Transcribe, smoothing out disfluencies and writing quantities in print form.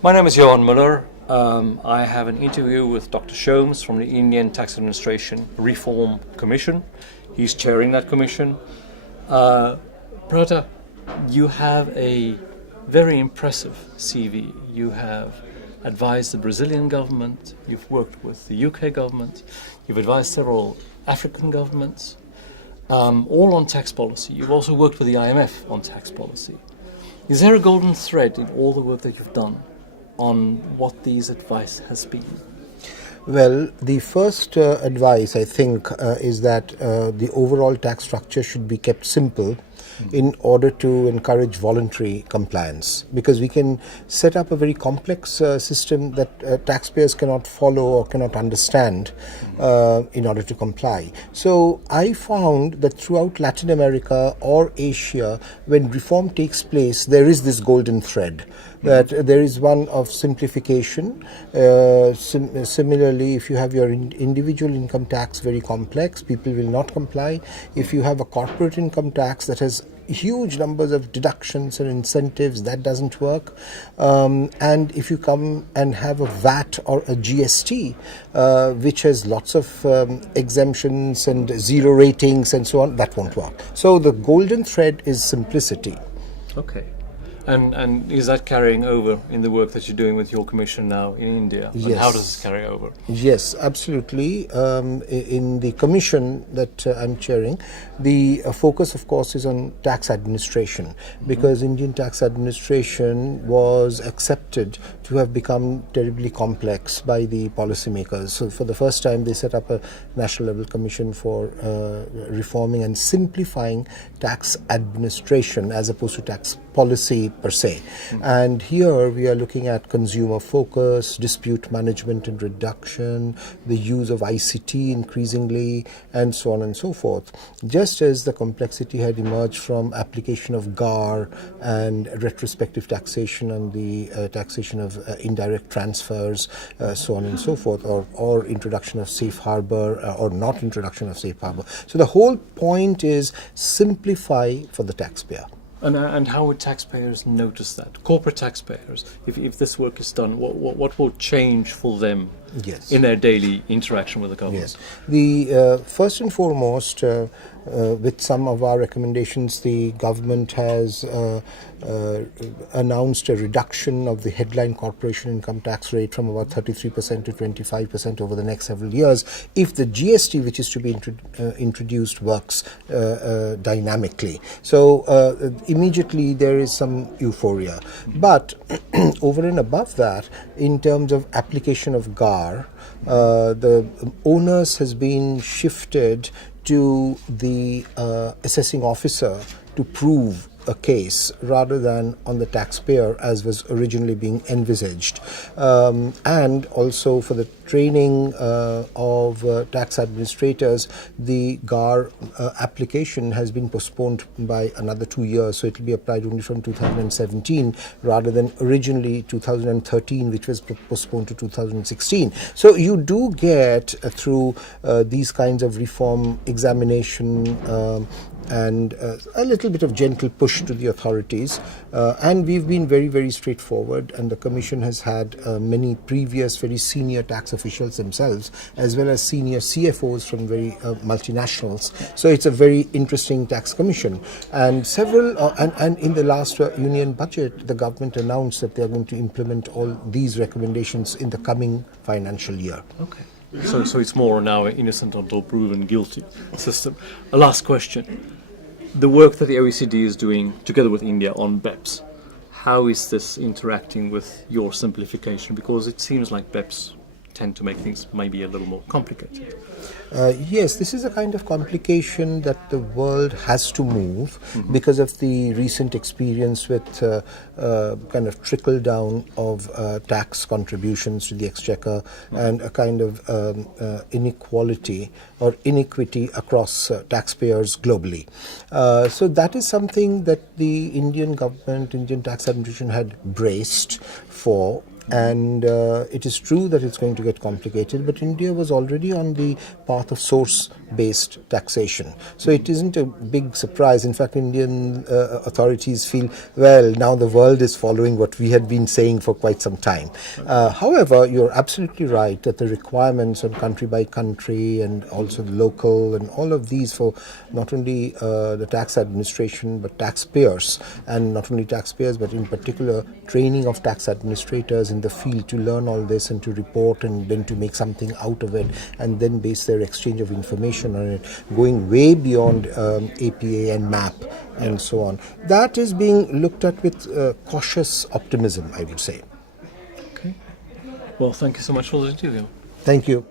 My name is Johann Muller. I have an interview with Dr. Shome from the Indian Tax Administration Reform Commission. He's chairing that commission. Prata, you have a very impressive CV. You have advised the Brazilian government, you've worked with the UK government, you've advised several African governments, all on tax policy. You've also worked with the IMF on tax policy. Is there a golden thread in all the work that you've done on what these advice has been? Well, the first advice, I think, is that the overall tax structure should be kept simple in order to encourage voluntary compliance, because we can set up a very complex system that taxpayers cannot follow or cannot understand in order to comply. So I found that throughout Latin America or Asia, when reform takes place, there is this golden thread, that there is one of simplification. Similarly, if you have your individual income tax very complex, people will not comply. If you have a corporate income tax that has huge numbers of deductions and incentives, that doesn't work. And if you come and have a VAT or a GST, which has lots of exemptions and zero ratings and so on, that won't work. So the golden thread is simplicity. Okay. And is that carrying over in the work that you're doing with your commission now in India? Yes. And how does this carry over? Yes, absolutely. In the commission that I'm chairing, the focus, of course, is on tax administration, because Indian tax administration was accepted to have become terribly complex by the policymakers. So for the first time, they set up a national level commission for reforming and simplifying tax administration as opposed to tax policy per se. And here we are looking at consumer focus, dispute management and reduction, the use of ICT increasingly, and so on and so forth. Just as the complexity had emerged from application of GAR and retrospective taxation and the taxation of indirect transfers, so on and so forth, or introduction of safe harbor or not introduction of safe harbor. So the whole point is simplify for the taxpayer. And how would taxpayers notice that? Corporate taxpayers, if this work is done, what will change for them in their daily interaction with the government? Yes. The first and foremost, with some of our recommendations, the government has announced a reduction of the headline corporation income tax rate from about 33% to 25% over the next several years, if the GST, which is to be introduced, works dynamically. So immediately there is some euphoria. But over and above that, in terms of application of GAR, the onus has been shifted to the assessing officer to prove a case rather than on the taxpayer as was originally being envisaged. And also for the training of tax administrators, the GAR application has been postponed by another 2 years, so it will be applied only from 2017 rather than originally 2013, which was postponed to 2016. So you do get through these kinds of reform examination and a little bit of gentle push to the authorities. And we've been very, very straightforward, and the Commission has had many previous very senior tax officials themselves, as well as senior CFOs from very multinationals. So it's a very interesting tax commission. And several, and in the last union budget, the government announced that they are going to implement all these recommendations in the coming financial year. Okay. So it's more now an innocent until proven guilty system. A last question. The work that the OECD is doing together with India on BEPS, how is this interacting with your simplification? Because it seems like BEPS tend to make things maybe a little more complicated. Yes, this is a kind of complication that the world has to move because of the recent experience with kind of trickle down of tax contributions to the exchequer and a kind of inequality or iniquity across taxpayers globally. So that is something that the Indian government, Indian tax administration had braced for. And it is true that it's going to get complicated, but India was already on the path of source-based taxation. So it isn't a big surprise. In fact, Indian authorities feel, well, now the world is following what we had been saying for quite some time. However, you're absolutely right that the requirements on country by country and also the local and all of these for not only the tax administration but taxpayers, and not only taxpayers but in particular training of tax administrators in the field to learn all this and to report and then to make something out of it and then base their exchange of information on it, going way beyond APA and MAP and so on. That is being looked at with cautious optimism, I would say. Okay. Well, thank you so much for the interview. Thank you.